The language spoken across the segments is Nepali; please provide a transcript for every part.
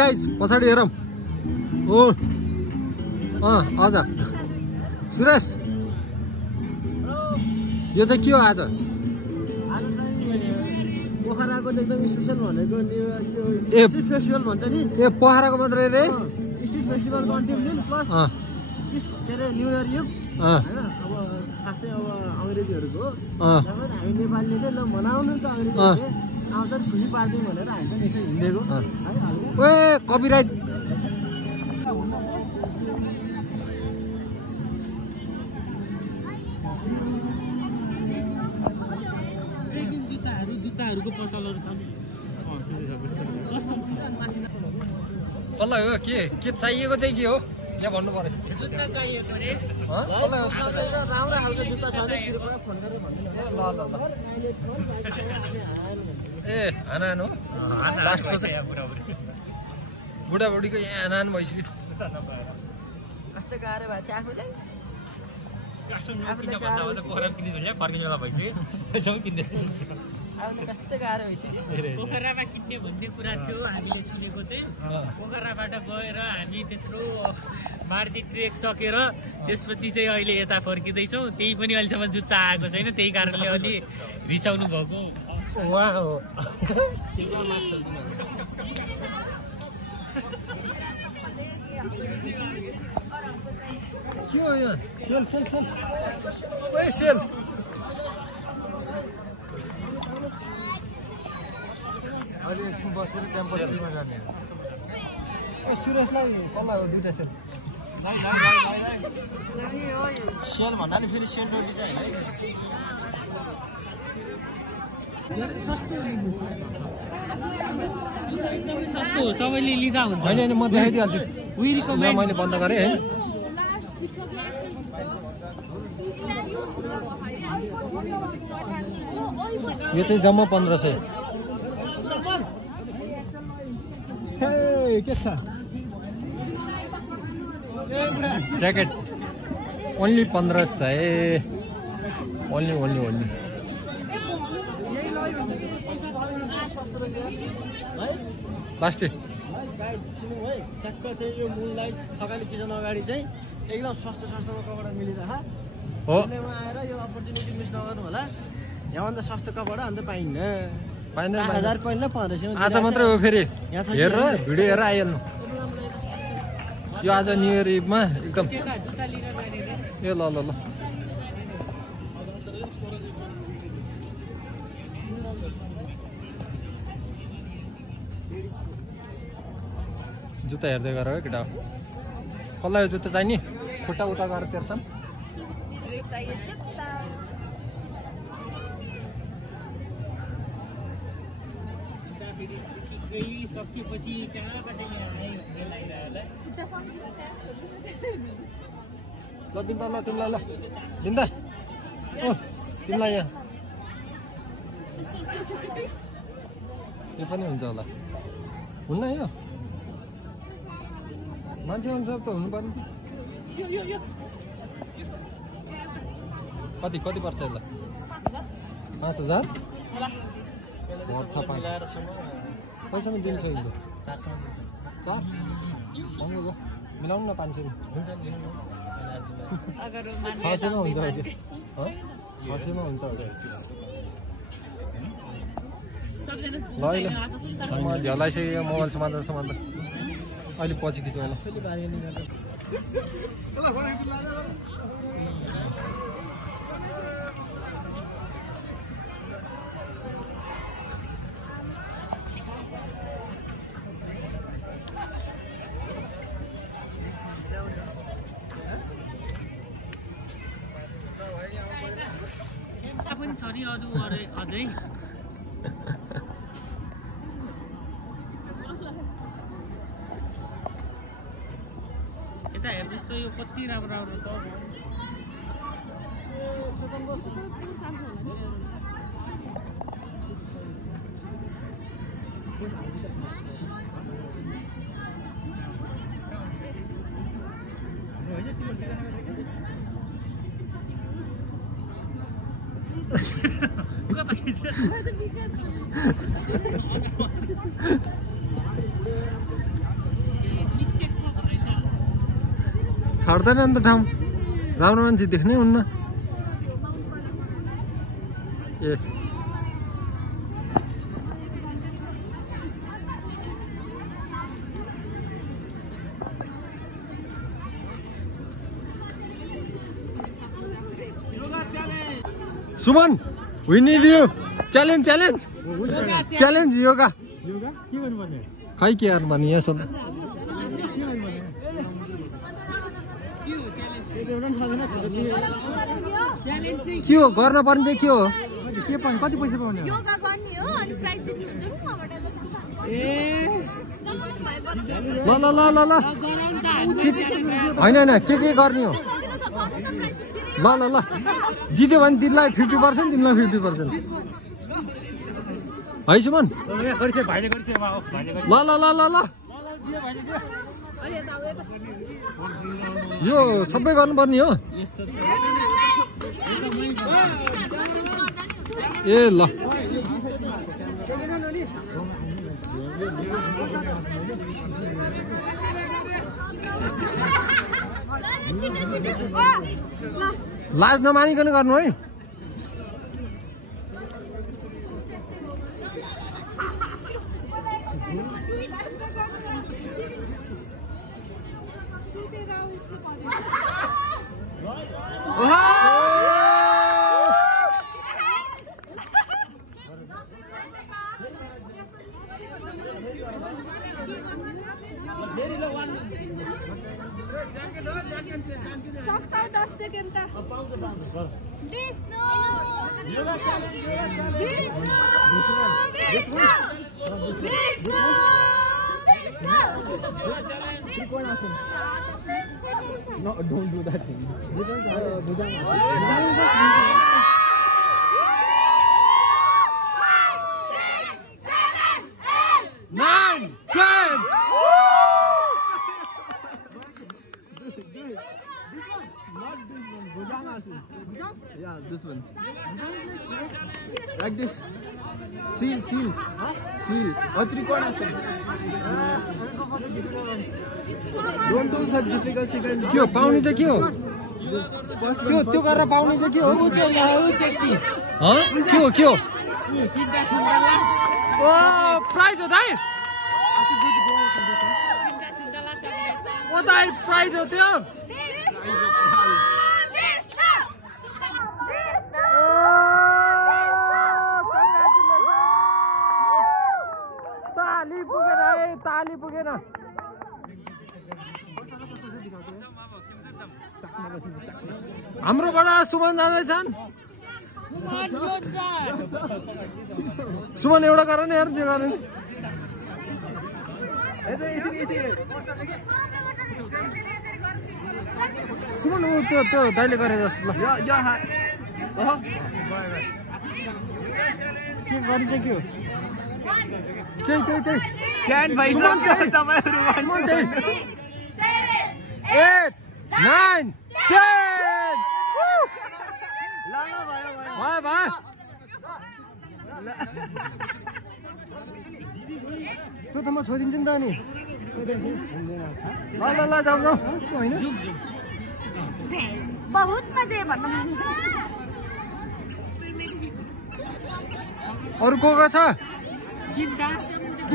गाइज पछाडि हेरौँ ओ हजुर सुरेश यो चाहिँ के हो आज पोखराको एकदम स्पेशल भनेको ए स्ट्रिट फेस्टिभल भन्छ नि ए पोखराको मात्रै रे स्ट्रिट फेस्टिभलको अन्तिम दिन प्लस के अरे न्यु इयर युग होइन अब खासै अब अङ्ग्रेजीहरूको हामी नेपालीले चाहिँ ल मनाउनु त अङ्ग्रेजीहरूले आउँछ खुसी पार्छौँ भनेर हामी चाहिँ यसो हिँडेको ए कपिराइट जुत्ताहरूको पसलहरू छन् कसलाई हो के चाहिएको चाहिँ के हो यहाँ भन्नु पर्यो जुत्ता चाहिएको रे कसलाई हो जुत्ता राम्रो खालको जुत्ता छ भने कृपया फोन गरेर भनिदिनु ए हानान हो लास्टको चाहिँ बुढाबुढीको यहाँ हानान भइसक्यो कस्तो गाह्रो भएको छ आफूलाई कस्तो गाह्रो भइसक्यो पोखरामा किन्ने भन्ने कुरा थियो हामीले सुनेको चाहिँ पोखराबाट गएर हामी त्यत्रो मारुति ट्रेक सकेर त्यसपछि चाहिँ अहिले यता फर्किँदैछौँ त्यही पनि अहिलेसम्म जुत्ता आएको छैन त्यही कारणले अलि रिसाउनु भएको उहाँ हो के हो यहाँ सेल सेल सेल ओए सेल अहिले एकछिन बसेर टेम्पलमा जाने सुरेशलाई कसलाई हो दुईवटा सेल सेल भन्दा नि फेरि सेल रोटी चाहिँ एकदमै सस्तो हो सबैले लिँदा हुन्छ होइन होइन म देखाइदिइहाल्छु मैले बन्द गरेँ है यो चाहिँ जम्मा 1500 के छ ज्याकेट ओन्ली 1500 ओन्ली लास्ट ट्याक्क चाहिँ यो मुनलाइट थकाली किचन अगाडि चाहिँ एकदम सस्तोमा कपडा मिलिरहेको हो आएर यो अपर्च्युनिटी मिस नगर्नु होला यहाँभन्दा सस्तो कपडा अन्त पाइन्न 5000 पहिला 1500 आज मात्रै हो फेरि हेरेर भिडियो हेरेर आइहाल्नु यो आज न्यु इयर इभमा एकदम ए ल ल ल जुत्ता हेर्दै गर है केटा कसलाई जुत्ता चाहिने खुट्टा उता गरेर तेर्छन् सकेपछि कहाँबाट ल बिन्दा ल तिमीलाई ल बिन्दा ओ तिमीलाई यहाँ यो पनि हुन्छ होला हुन्न यो मान्छे अनुसार त हुनु पर्ने कति पर्छ यसलाई 5000 पर्छ 5 पैसामा दिन्छ हिजो 4 महँगो भयो मिलाउनु न 500 हुन्छ 600 मा हुन्छ कि 600 मा हुन्छ ल म झ्यालाइसक्यो मोबाइल समात्दा अहिले पछि खिच्नु होला पनि छ नि अरू अझै यता हेर्नुहोस् त यो कति राम्रो छ छाड्दैन नि त ठाउँ राम्रो मान्छे देख्नै हुन्न ए Suman we need you challenge yoga के गर्नुपर्ने खै के यार भने यहाँ सोध्नु के हो गर्न पर्ने चाहिँ के हो के पाउने कति पैसा पाउने योगा गर्ने हो अनि प्राइज दिनु हुन्छ नि मबाट ल ल ल ल ल होइन के गर्ने हो ल ल ल जित्यो भने तिमीलाई 50% तिमीलाई 50% है सुमन ल ल ल ल ल यो सबै गर्नुपर्ने हो ए ल लाज नमानिकन गर्नु है सक्छौ 10 सेकेन्ड त No, don't do that thing. 9, 10. Yeah, this one. Like this. Seal. Seal. Or three-quarter. Don't do such difficult sequence. के हो पाउने चाहिँ के हो त्यो गरेर पाउने चाहिँ के हो के हो ओ प्राइज हो दाइ ओ दाइ प्राइज हो त्यो ताली पुगेन हाम्रोबाट सुमन जाँदैछन् सुमन एउटा गर न यार जे गर्ने सुमन ऊ त्यो दाइले गरे जस्तो ल के गर्ने चाहिँ के हो त्यही क्यान भाइ सुमन त्यही 8 9 10 भयो त्यो त म छोइदिन्छु नि त अनि ल जाऊ होइन बहुत मजे भन्नु अरू को छ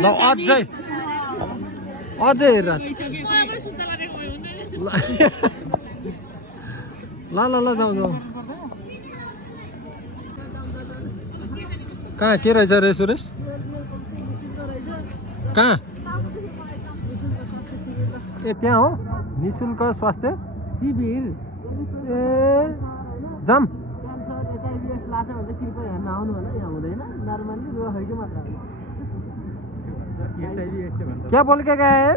ल अझै हेरेर ल जाऊ कहाँ के रहेछ रे सुरेश कहाँ ए त्यहाँ हो निःशुल्क स्वास्थ्य शिविर ए जाम लाग्छ भने चाहिँ कृपया हेर्न आउनु होला यहाँ हुँदैन नर्मल्ली रुवा खैको मात्र क्या बोल के गए हैं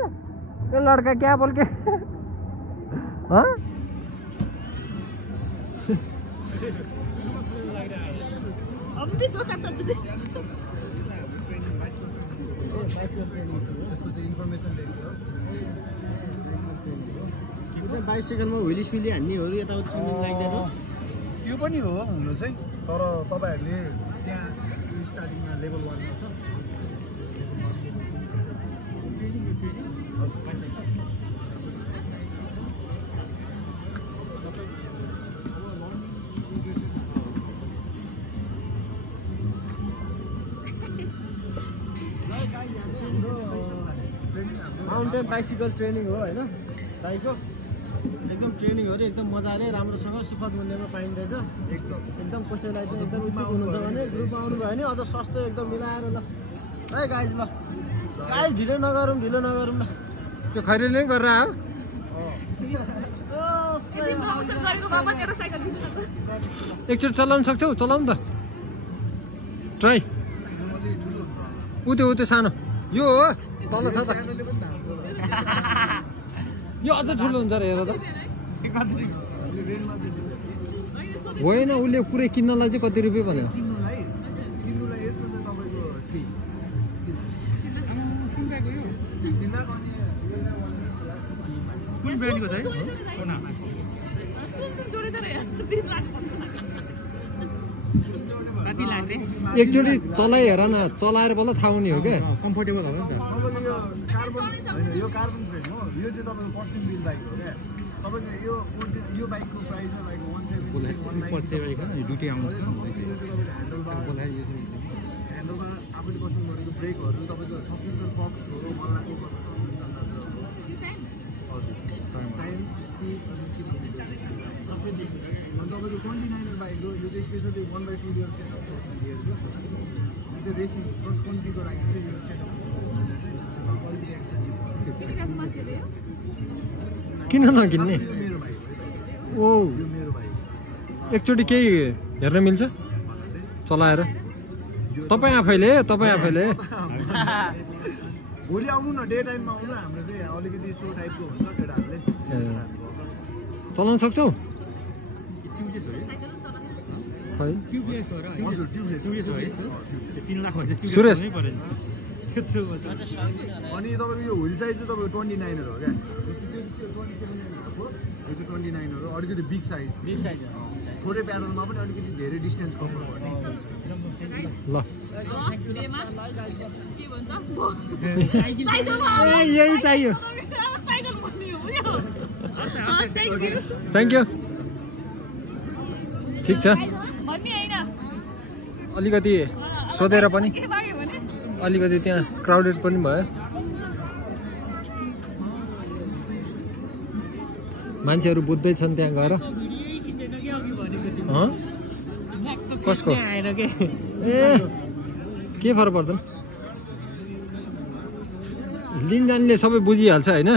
ये लड़का क्या बोल के हाँ अब भी 2-4 शब्द दे त्यो 22 सेकेन्डमा हुइली सुइली हान्नेहरू यताउति सम्झिनु लाग्दैन त्यो पनि हो हुनु चाहिँ तर तपाईहरुले त्यहाँ स्टार्टिङमा लेभल 1 मा छ माउन्टेन बाइसिकल ट्रेनिङ हो होइन दाइको एकदम ट्रेनिङहरू एकदम मजाले राम्रोसँग सुखद मूल्यमा पाइँदैछ एकदम कसैलाई चाहिँ एकदम इच्छुक हुनुहुन्छ भने ग्रुपमा आउनुभयो भने अझ सस्तो एकदम मिलाएर ल है गाइज ल गाइज ढिलो नगरौँ ल त्यो खैरेले नै गरेर आयो एकचोटि चलाउन सक्छौ चलाउनु त ट्राई उ त्यो सानो यो हो तल छ त यो अझ ठुलो हुन्छ र हेर त होइन उसले पुरै किन्नलाई चाहिँ कति रुपियाँ भनेको किन्नुलाई यसमा चाहिँ तपाईँको फ्री कुन ब्रान्डको त कति लाग्ने एकचोटि चलाइ हेर न चलाएर बल्ल थाहा हुने हो क्या कम्फर्टेबल हो नि त तपाईँको यो कार्बन होइन यो कार्बन फ्रेम हो यो चाहिँ तपाईँको पर्सन बिल बाइक हो क्या तपाईँको यो बाइकको प्राइस हो लाइक 170 दुइटै आउँछ ह्यान्डलबार आफूले पसन्द गरेको ब्रेकहरू तपाईँको सस्पेन्सन बक्सहरू मन लागेको हजुर टाइम स्पिड सबै अनि तपाईँको 29er बाइक हो यो चाहिँ स्पेसली 1/2 इयर सेटअप यो चाहिँ रेसिङ क्रस कन्ट्रीको लागि चाहिँ यो सेटअप अलिकति एक्सपेन्सिभ किन नकिन्ने मेरो बाइक ओ यो मेरो बाइक एकचोटि केही हेर्न मिल्छ चलाएर तपाईँ आफैले भोलि आउनु न डे टाइममा आउनु हाम्रो चाहिँ अलिकति सो टाइपको हुन्छ केटाहरूले चलाउन सक्छौ खै हजुर ट्युबलेस हो है 3 लाख भएपछि सुरेश अनि तपाईँको यो हुइल साइज चाहिँ तपाईँको 29er हो क्या यो चाहिँ 29er हो अलिकति बिग साइज थोरै प्याडलमा पनि अलिकति धेरै डिस्टेन्स कभर गर्ने ल यही चाहियो थ्याङ्क यू ठिक छ अलिकति सोधेर पनि अलिकति त्यहाँ क्राउडेड पनि भयो मान्छेहरू बुझ्दैछन् त्यहाँ गएर कसको ए के फरक पर्दैन लिनजानले सबै बुझिहाल्छ होइन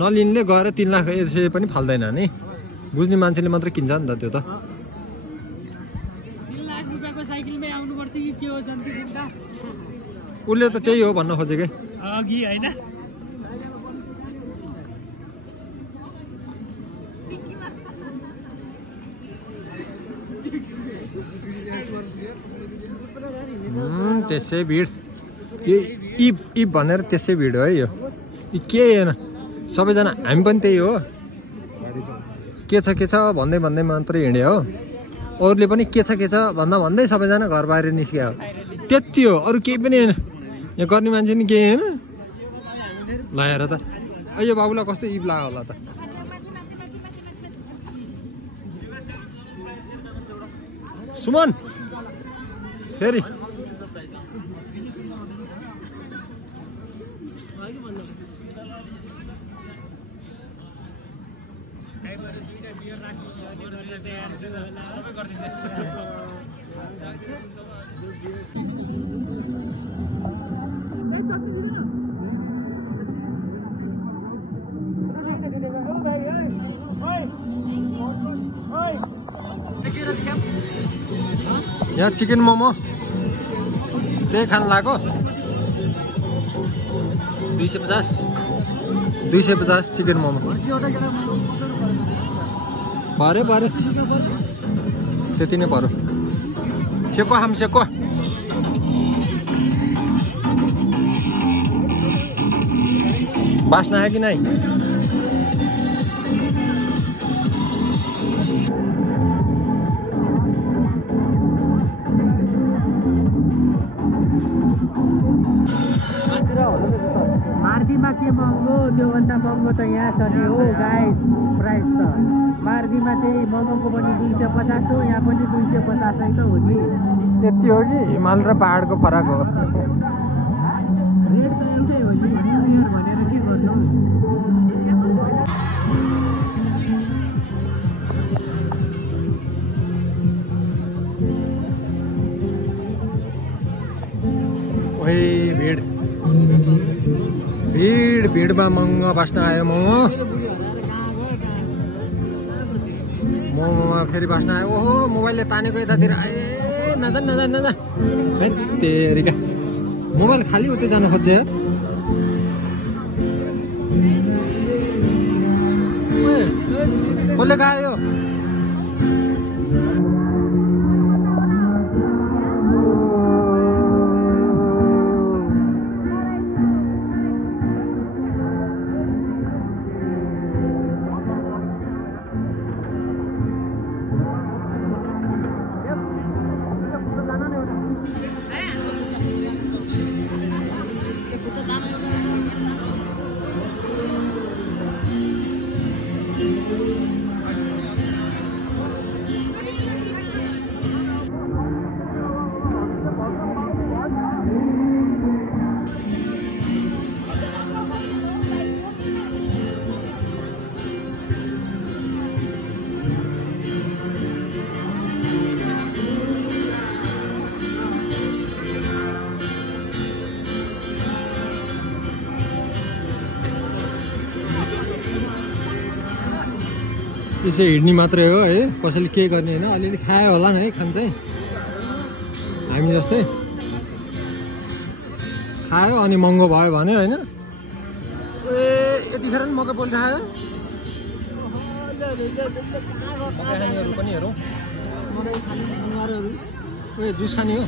नलिनले गएर 3 लाख यसै पनि फाल्दैन नि बुझ्ने मान्छेले मात्रै किन्छ नि त त्यो त 3 लाख रुपियाँको साइकलमै आउनुपर्छ कि के हो जान्छ उसले त त्यही हो भन्न खोजेकै अघि होइन त्यसै भिड इप भनेर त्यसै भिड हो है यो के होइन सबैजना हामी पनि त्यही हो के छ भन्दै मात्रै हिँड्यो हो अरूले पनि के छ भन्दै सबैजना घर बाहिर निस्क्यो हो त्यति हो अरू केही पनि होइन यहाँ गर्ने मान्छे नि केही होइन ल हेर त यो बाबुलाई कस्तो इप लाग्यो होला त सुमन फेरि यहाँ चिकन मोमो त्यही खान लाग्यो 250 चिकन मोमो भरे त्यति नै पर्यो सेको हाम सेको बास्ना आयो कि नै मार्दीमा के महँगो त्योभन्दा महँगो त यहाँ छ नि हो गाइस प्राइस त मार्दीमा चाहिँ मोमोको पनि 250 हो यहाँ पनि 250 नै त हो नि त्यति हो कि हिमाल र पहाडको फरक हो रेट त एउटै हो नि भिडमा महँगो बास्न आयो मोमोमा फेरि बास्न आयो। ओहो मोबाइलले तानेको यतातिर आए नजा है तेरिका मोबाइल खाली उतै जान खोज्छ कसले गयो यसो हिँड्ने मात्रै हो है कसैले के गर्ने होइन अलिअलि खायो होला नि है खान चाहिँ हामी जस्तै खायो अनि महँगो भयो भने होइन ए यतिखेर नि मकै पोलिरहेको खानेहरू पनि हेरौँ ए जुस खाने हो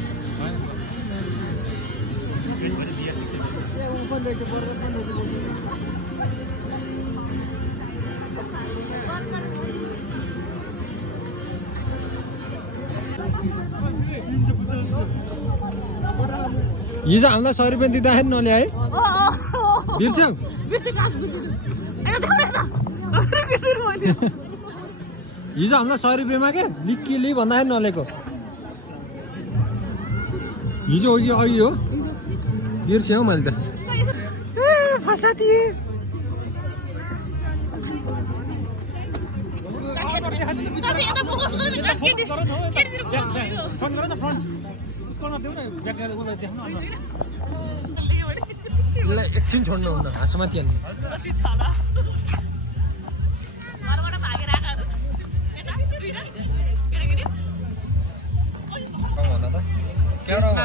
हिजो हामीलाई 100 रुपियाँ दिँदाखेरि नल्याए बिर्स्यौ हिजो हामीलाई 100 रुपियाँमा के लिक्की भन्दाखेरि नल्याएको हिजो हो कि अघि हो बिर्स्यौ मैले त एकछिन छोड्नु हुन्न हाँसोमा त्यहाँ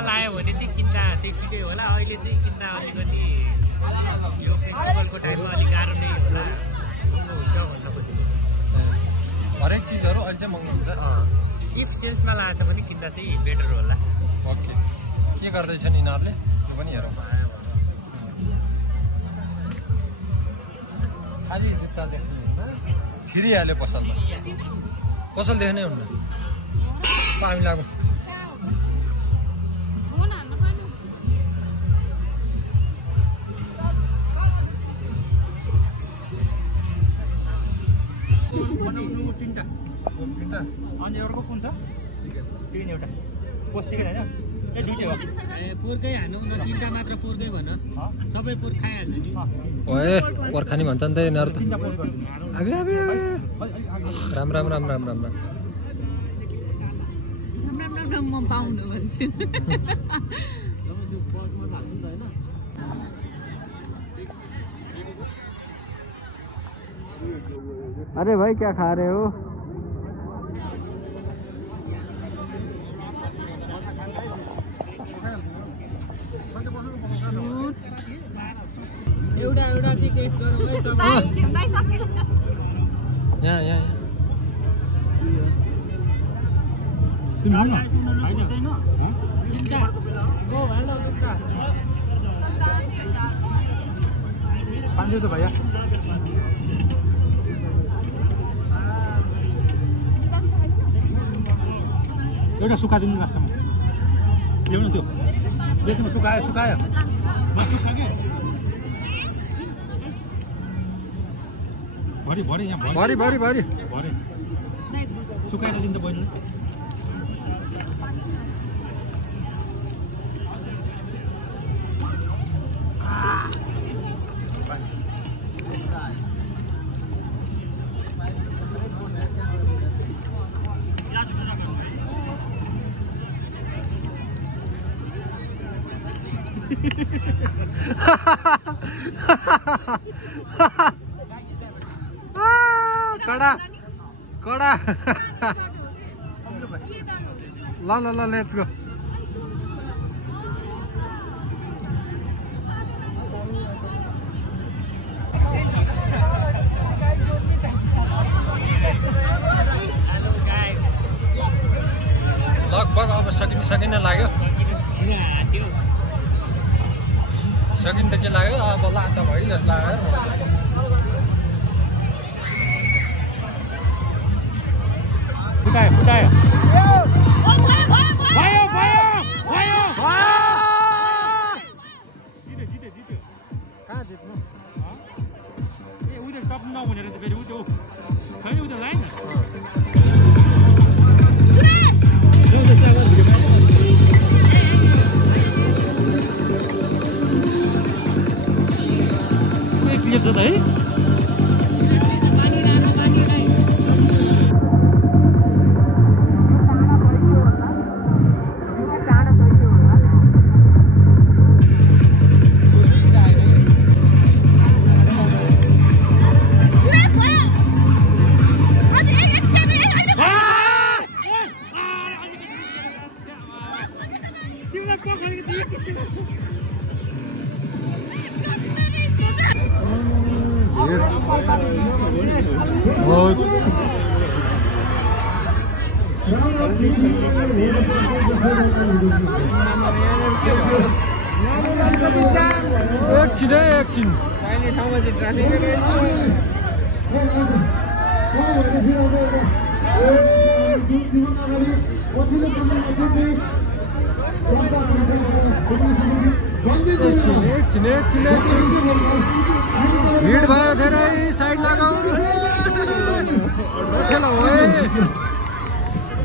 लायो भने चाहिँ किन्दा चाहिँ ठिकै होला अहिले चाहिँ किन्दा अलिकति यो फेस्टिभलको टाइममा अलिक गाह्रो नै होला हुन्छ भन्दा पछि हरेक चिजहरू अहिले चाहिँ महँगो हुन्छ इफ सेन्समा लान्छ भने किन्दा चाहिँ बेटर होला ओके के गर्दैछन् यिनीहरूले त्यो पनि हेरौँ खालि जुत्ता देख्नुहुन्न छिरिहाल्यो पसलमा पसल देख्नै हुन्न हामी लागौँ अनि अर्को कुन छ चिकन एउटा पोस्ट चिकन होइन ए दुईटै हो ए पुर्कै हान्नु न तिनटा मात्र पुर्कै भन सबै पुर खाइहाल्छ नि ओए पर्खानी भन्छन् त यिनीहरू त अबे अबे राम राम राम राम राम राम म पाउनु भन्छु अरे भाई क्या खा रहे हो एउटा एउटा चाहिँ टेस्ट गरौँ है यहाँ यहाँ पाँच तो भैया एउटा सुक्खा दिनु लास्टमा ल्याउनु त्यो बेच्नु सुकायो सुकायो भरि भरि यहाँ भरि भरि भरि भरि सुकाएर दिनु त बहिनी कडा कडा ल ल ल लेट्स गो लगभग अब सकिन लाग्यो सकिन त के लाग्यो अब लात भयो जस्तो लाग्यो फुटायो जित्यो कहाँ जित्नु ए उनीहरू टप्नु नहुने रहेछ फेरि उ त्यो छैन उनीहरू लाइन क्लियर छ त है एकछिन भिड भयो धेरै साइड लगाऊ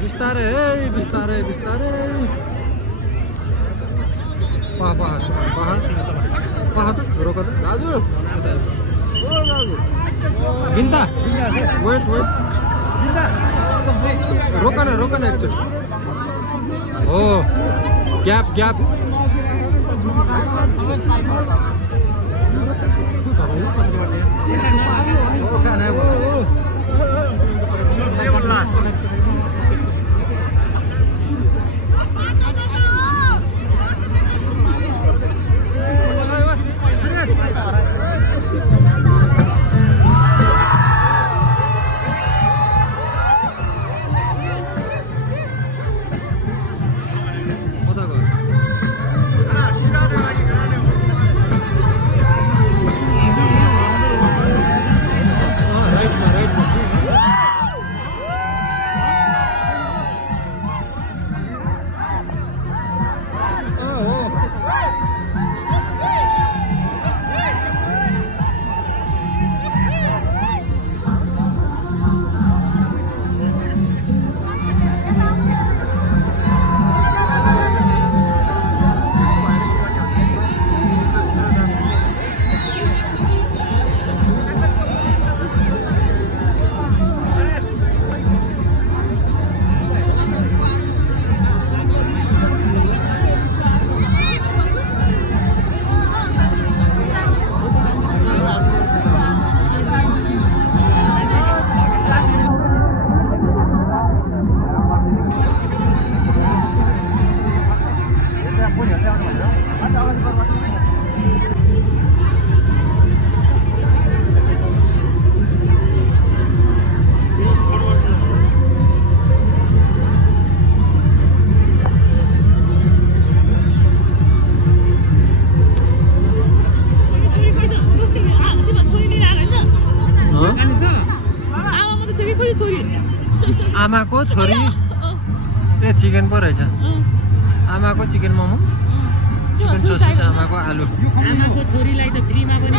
बिस्तारै बिस्तारै बिस्तारै पहाड रोक दाजु बिन्दा वेट रोक न एकचोटि हो ग्याप आमाको छोरी ए चिकन पो रहेछ आमाको चिकन मोमो चिकन ससेज आमाको आलु आमाको छोरीलाई त फ्रीमा पनि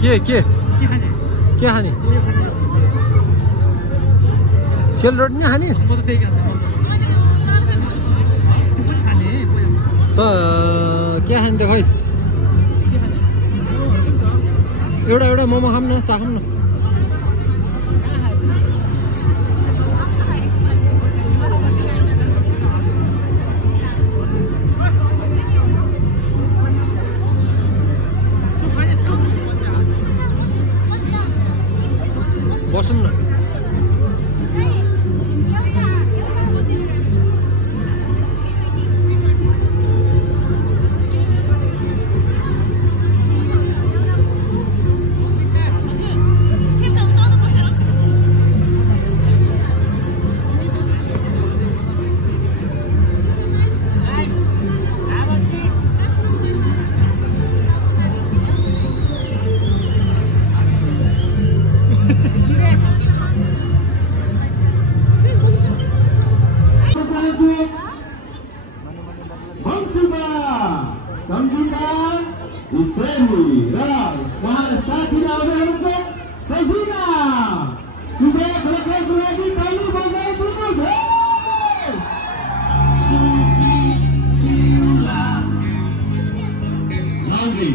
के खाने सेलरोटी नै खाने त के खाने त खै एउटा मोमो खाऊँ न चाखौँ न सङ्गीता इसेनी र उहाँले साथी आउँदै हुनुहुन्छ सजिना विजय खलकको लागि ताली बजाइदिनुहोस् है सुकी जिउला लौडी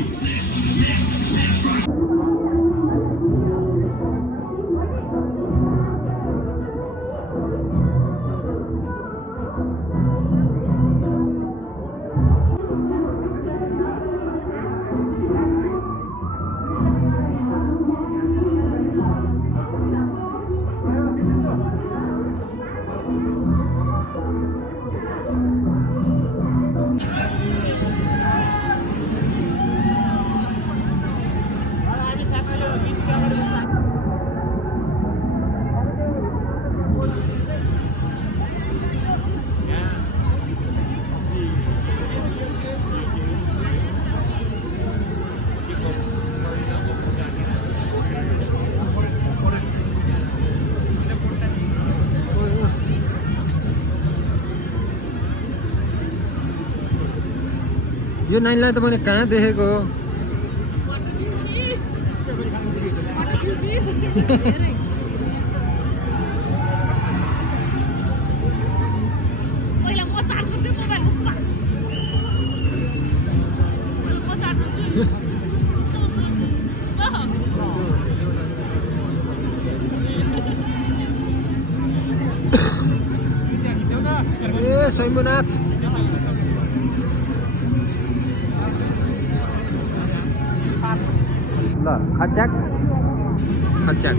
यो नानीलाई त मैले कहाँ देखेको ए शम्भुनाथ ल खच्याक खच्याक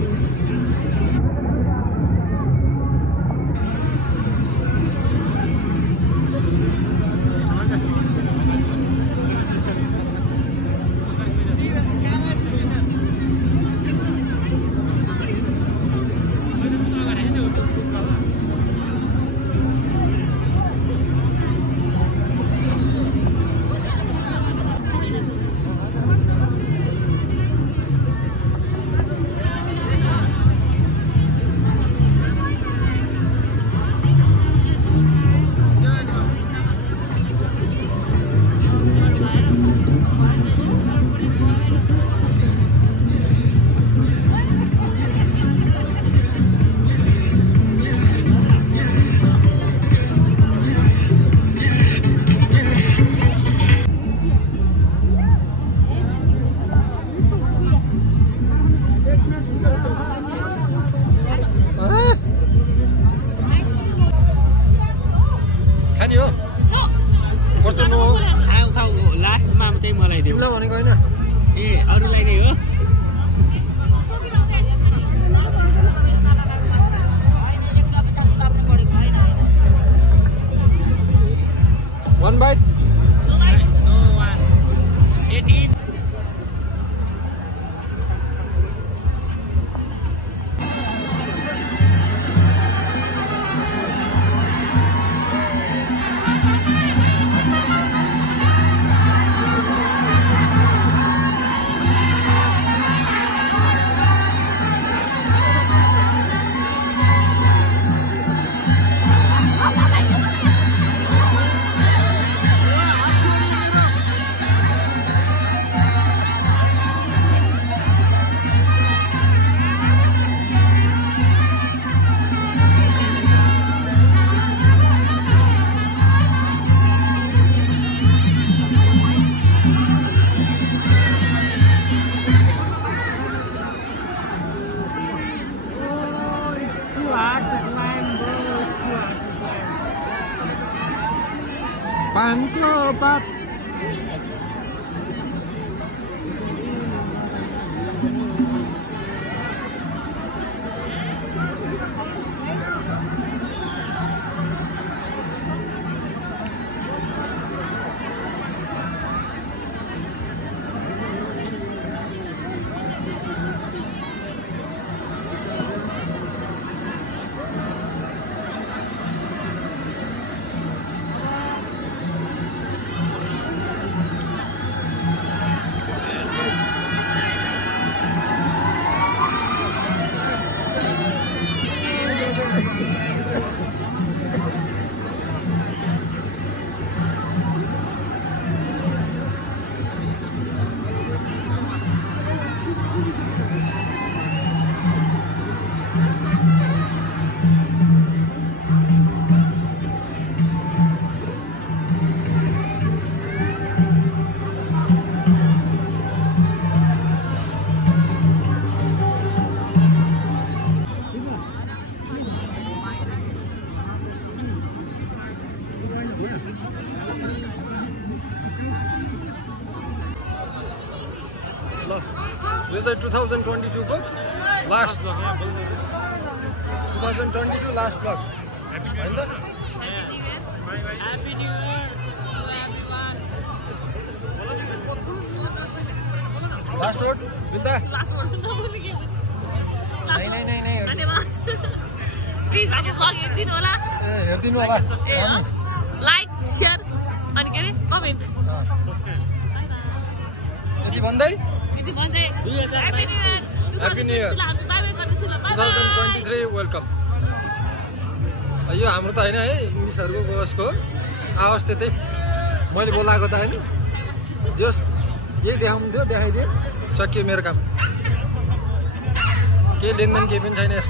लास्टमा चाहिँ मलाई देऊ भनेको होइन ए अरूलाई नै हो One bite. No bite. No one. Eat. यो चाहिँ 2022 को लास्ट 2022 लास्ट ब्लग हैन त Happy New Year to everyone. Last word Binda Last word. नहीं प्लिज अब ब्लग हेरिदिनु होला हेर्दिनु होला लाइक शेयर अनि के अरे कमेन्ट यति भन्दै यति भन्दै Happy New Year. Bye bye गर्दैछु ल बाइ बाइ 2023 वेलकम यो हाम्रो त हैन है इङ्ग्लिसहरुको बसको आवाज त्यतै मैले बोलाएको त हैन जस यही देखाउनु थियो देखाइदिए सकियो मेरो काम के लेनदेन के पनि छैन